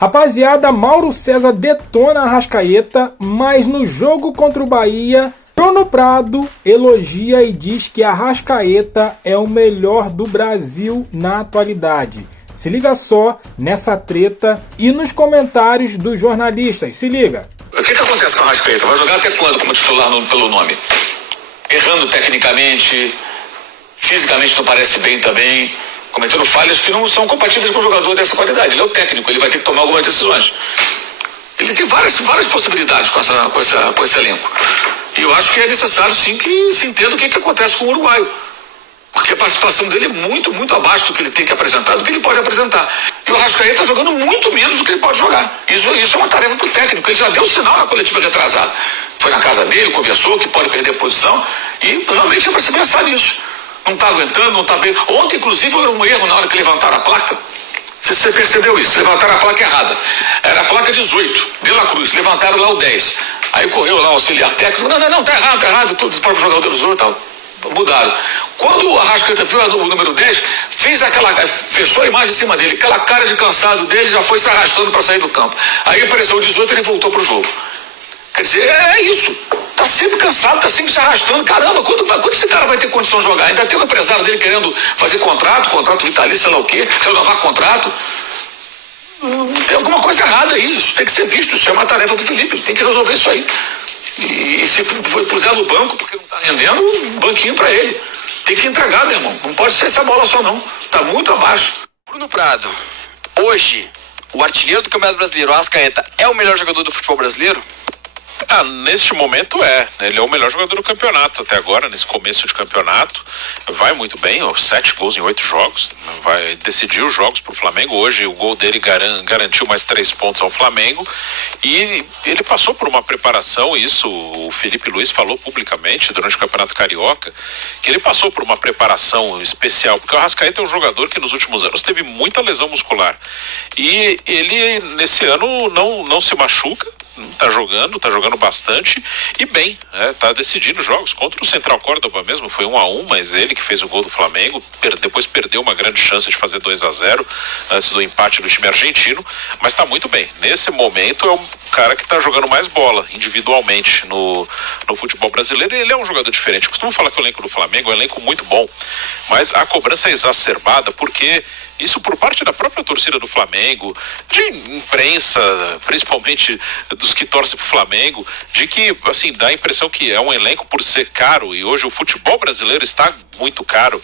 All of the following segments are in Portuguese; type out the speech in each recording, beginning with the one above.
Rapaziada, Mauro César detona a Arrascaeta, mas no jogo contra o Bahia, Bruno Prado elogia e diz que a Arrascaeta é o melhor do Brasil na atualidade. Se liga só nessa treta e nos comentários dos jornalistas. Se liga. O que acontece com a Arrascaeta? Vai jogar até quando como titular pelo nome? Errando tecnicamente, fisicamente não parece bem também, cometendo falhas que não são compatíveis com um jogador dessa qualidade. Ele é o técnico, ele vai ter que tomar algumas decisões. Ele tem várias possibilidades com esse elenco. E eu acho que é necessário sim que se entenda o que acontece com o uruguaio. Porque a participação dele é muito, muito abaixo do que ele tem que apresentar, do que ele pode apresentar. E o Arrascaeta está jogando muito menos do que ele pode jogar. Isso é uma tarefa para o técnico. Ele já deu sinal na coletiva retrasada. Foi na casa dele, conversou que pode perder a posição. E realmente é para se pensar nisso. Não está aguentando, não está bem. Ontem, inclusive, era um erro na hora que levantaram a placa. Se você percebeu isso, levantaram a placa errada. Era a placa 18, De La Cruz. Levantaram lá o 10. Aí correu lá o auxiliar técnico. Não, tá errado. Todos os próprios jogadores e tal. Mudaram. Quando o Arrascaeta viu o número 10, fechou a imagem em cima dele, aquela cara de cansado dele já foi se arrastando para sair do campo. Aí apareceu o 18 e ele voltou pro jogo. Quer dizer, é isso. Tá sempre cansado, tá sempre se arrastando. Caramba, quando esse cara vai ter condição de jogar? Ainda tem o empresário dele querendo fazer contrato vitalício, sei lá o quê, renovar contrato. Tem alguma coisa errada aí. Isso tem que ser visto. Isso é uma tarefa do Felipe. Tem que resolver isso aí. E se puser no banco porque não tá rendendo, banquinho pra ele. Tem que entregar, meu irmão. Não pode ser essa bola só, não. Tá muito abaixo. Bruno Prado, hoje, o artilheiro do Campeonato Brasileiro, o Arrascaeta, é o melhor jogador do futebol brasileiro? Neste momento ele é o melhor jogador do campeonato até agora, nesse começo de campeonato, vai muito bem, 7 gols em 8 jogos, vai decidir os jogos para o Flamengo. Hoje o gol dele garantiu mais 3 pontos ao Flamengo e ele passou por uma preparação, isso o Felipe Luiz falou publicamente durante o Campeonato Carioca, que ele passou por uma preparação especial, porque o Arrascaeta é um jogador que nos últimos anos teve muita lesão muscular e ele nesse ano não se machuca, tá jogando bastante e bem, tá decidindo jogos contra o Central Córdoba mesmo, foi 1-1, mas ele que fez o gol do Flamengo, depois perdeu uma grande chance de fazer 2-0 antes do empate do time argentino, mas tá muito bem. Nesse momento é o cara que tá jogando mais bola individualmente no futebol brasileiro, e ele é um jogador diferente. Eu costumo falar que o elenco do Flamengo é um elenco muito bom, mas a cobrança é exacerbada porque isso por parte da própria torcida do Flamengo, de imprensa, principalmente dos que torcem pro Flamengo, de que, assim, dá a impressão que é um elenco por ser caro, e hoje o futebol brasileiro está muito caro.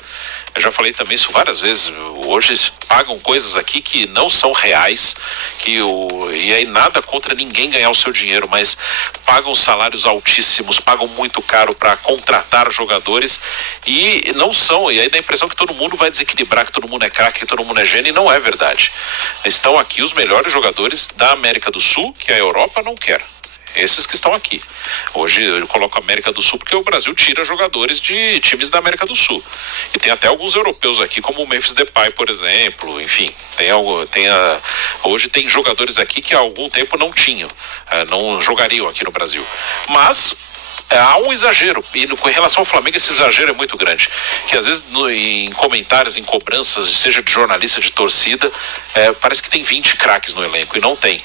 Eu já falei também isso várias vezes. Hoje pagam coisas aqui que não são reais, e aí nada contra ninguém ganhar o seu dinheiro, mas pagam salários altíssimos, pagam muito caro para contratar jogadores e não são, e aí dá a impressão que todo mundo vai desequilibrar, que todo mundo é craque, que todo mundo é gênio, e não é verdade. Estão aqui os melhores jogadores da América do Sul, que a Europa não quer. Esses que estão aqui. Hoje eu coloco a América do Sul porque o Brasil tira jogadores de times da América do Sul. E tem até alguns europeus aqui, como o Memphis Depay, por exemplo. Enfim, hoje tem jogadores aqui que há algum tempo não tinham, não jogariam aqui no Brasil. Mas há um exagero, e com relação ao Flamengo esse exagero é muito grande, que às vezes em comentários, em cobranças, seja de jornalista, de torcida, parece que tem 20 craques no elenco, e não tem.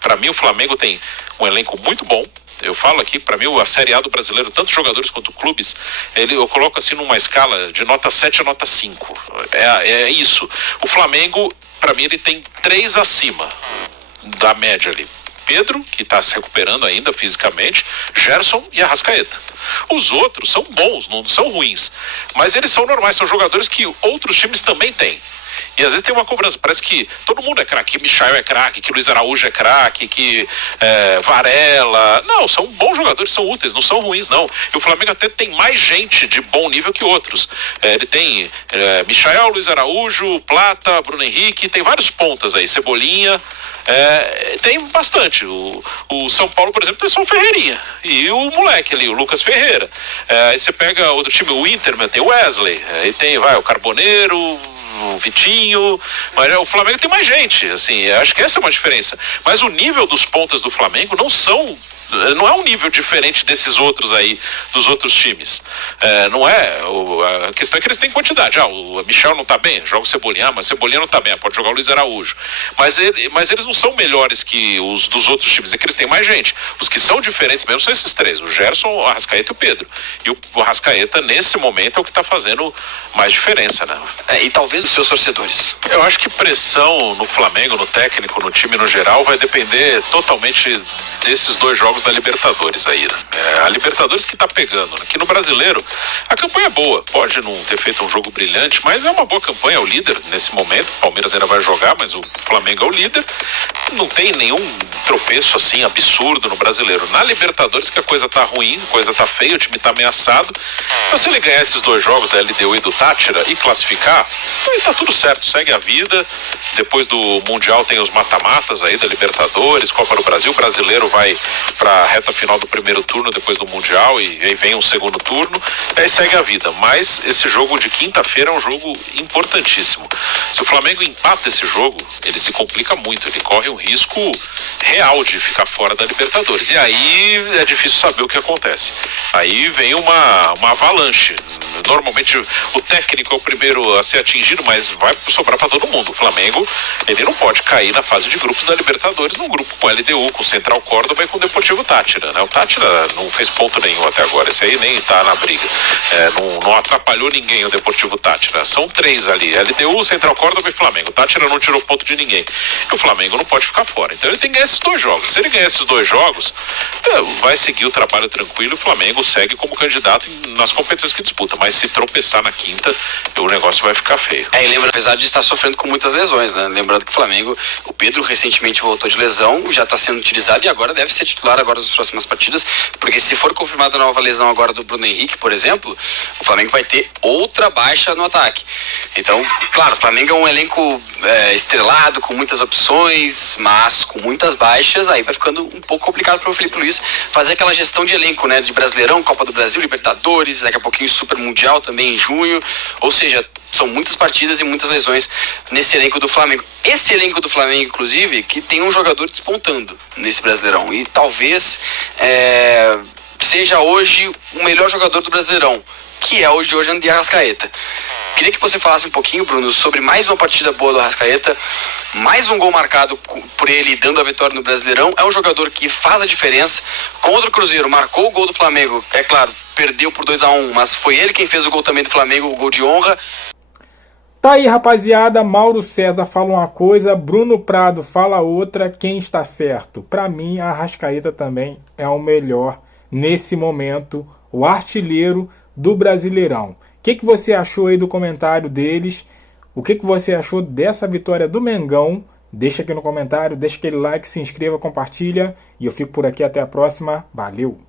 Para mim o Flamengo tem um elenco muito bom. Eu falo aqui, para mim a Série A do brasileiro, tanto jogadores quanto clubes, eu coloco assim numa escala de nota 7 a nota 5, é isso. O Flamengo, para mim, ele tem 3 acima da média ali: Pedro, que está se recuperando ainda fisicamente, Gerson e Arrascaeta. Os outros são bons, não são ruins, mas eles são normais, são jogadores que outros times também têm. E às vezes tem uma cobrança, parece que todo mundo é craque, que Michael é craque, que Luiz Araújo é craque, que Varela. Não, são bons jogadores, são úteis, não são ruins não. E o Flamengo até tem mais gente de bom nível que outros. Ele tem Michael, Luiz Araújo, Plata, Bruno Henrique, tem vários pontas aí, Cebolinha. Tem bastante. O São Paulo, por exemplo, tem só o Ferreirinha e o moleque ali, o Lucas Ferreira. Aí você pega outro time, o Inter, tem o Wesley, aí tem o Carboneiro, o Vitinho, mas o Flamengo tem mais gente, assim, acho que essa é uma diferença. Mas o nível dos pontas do Flamengo não são Não é um nível diferente desses outros aí, dos outros times. Não é. A questão é que eles têm quantidade. O Michel não tá bem, joga o Cebolinha, mas o Cebolinha não tá bem, pode jogar o Luiz Araújo. Mas eles não são melhores que os dos outros times, é que eles têm mais gente. Os que são diferentes mesmo são esses três, o Gerson, o Arrascaeta e o Pedro. E o Arrascaeta, nesse momento, é o que tá fazendo mais diferença, né? E talvez os seus torcedores. Eu acho que pressão no Flamengo, no técnico, no time no geral, vai depender totalmente desses 2 jogos da Libertadores aí, né? A Libertadores que tá pegando, né? Que no Brasileiro a campanha é boa, pode não ter feito um jogo brilhante, mas é uma boa campanha, é o líder nesse momento. O Palmeiras ainda vai jogar, mas o Flamengo é o líder. Não tem nenhum tropeço assim absurdo no Brasileiro. Na Libertadores que a coisa tá ruim, a coisa tá feia, o time tá ameaçado. Mas se ele ganhar esses 2 jogos da LDU e do Tátira e classificar, aí tá tudo certo, segue a vida. Depois do Mundial tem os mata-matas aí da Libertadores, Copa do Brasil, o brasileiro vai pra reta final do primeiro turno depois do Mundial e aí vem um segundo turno, aí segue a vida. Mas esse jogo de quinta-feira é um jogo importantíssimo. Se o Flamengo empata esse jogo, ele se complica muito, ele corre um risco real de ficar fora da Libertadores. E aí é difícil saber o que acontece. Aí vem uma avalanche. Normalmente o técnico é o primeiro a ser atingido, mas vai sobrar para todo mundo. O Flamengo, ele não pode cair na fase de grupos da Libertadores, num grupo com LDU, com Central Córdoba e com o Deportivo Táchira, né? O Táchira não fez ponto nenhum até agora, esse aí nem tá na briga. Não atrapalhou ninguém o Deportivo Táchira. São 3 ali, LDU, Central Córdoba e Flamengo. O Táchira não tirou ponto de ninguém. E o Flamengo não pode ficar fora. Então ele tem que ganhar esses 2 jogos. Se ele ganhar esses 2 jogos, vai seguir o trabalho tranquilo e o Flamengo segue como candidato nas competições que disputa. Mas se tropeçar na quinta, o negócio vai ficar feio. E lembra, apesar de estar sofrendo com muitas lesões, né? Lembrando que o Flamengo, o Pedro recentemente voltou de lesão, já está sendo utilizado e agora deve ser titular agora nas próximas partidas, porque se for confirmada a nova lesão agora do Bruno Henrique, por exemplo, o Flamengo vai ter outra baixa no ataque. Então, claro, o Flamengo é um elenco estrelado, com muitas opções, mas com muitas baixas, aí vai ficando um pouco complicado para o Felipe Luiz fazer aquela gestão de elenco, né? De Brasileirão, Copa do Brasil, Libertadores, daqui a pouquinho Super Mundial também em junho, ou seja, são muitas partidas e muitas lesões nesse elenco do Flamengo. Esse elenco do Flamengo, inclusive, que tem um jogador despontando nesse Brasileirão e talvez seja hoje o melhor jogador do Brasileirão, que é o Jorge de Arrascaeta. Queria que você falasse um pouquinho, Bruno, sobre mais uma partida boa do Arrascaeta, mais um gol marcado por ele dando a vitória no Brasileirão. É um jogador que faz a diferença. Contra o Cruzeiro, marcou o gol do Flamengo, é claro, perdeu por 2-1, mas foi ele quem fez o gol também do Flamengo, o gol de honra. Tá aí, rapaziada, Mauro César fala uma coisa, Bruno Prado fala outra, quem está certo? Pra mim, a Arrascaeta também é o melhor nesse momento, o artilheiro do Brasileirão. O que você achou aí do comentário deles? O que você achou dessa vitória do Mengão? Deixa aqui no comentário, deixa aquele like, se inscreva, compartilha. E eu fico por aqui, até a próxima. Valeu!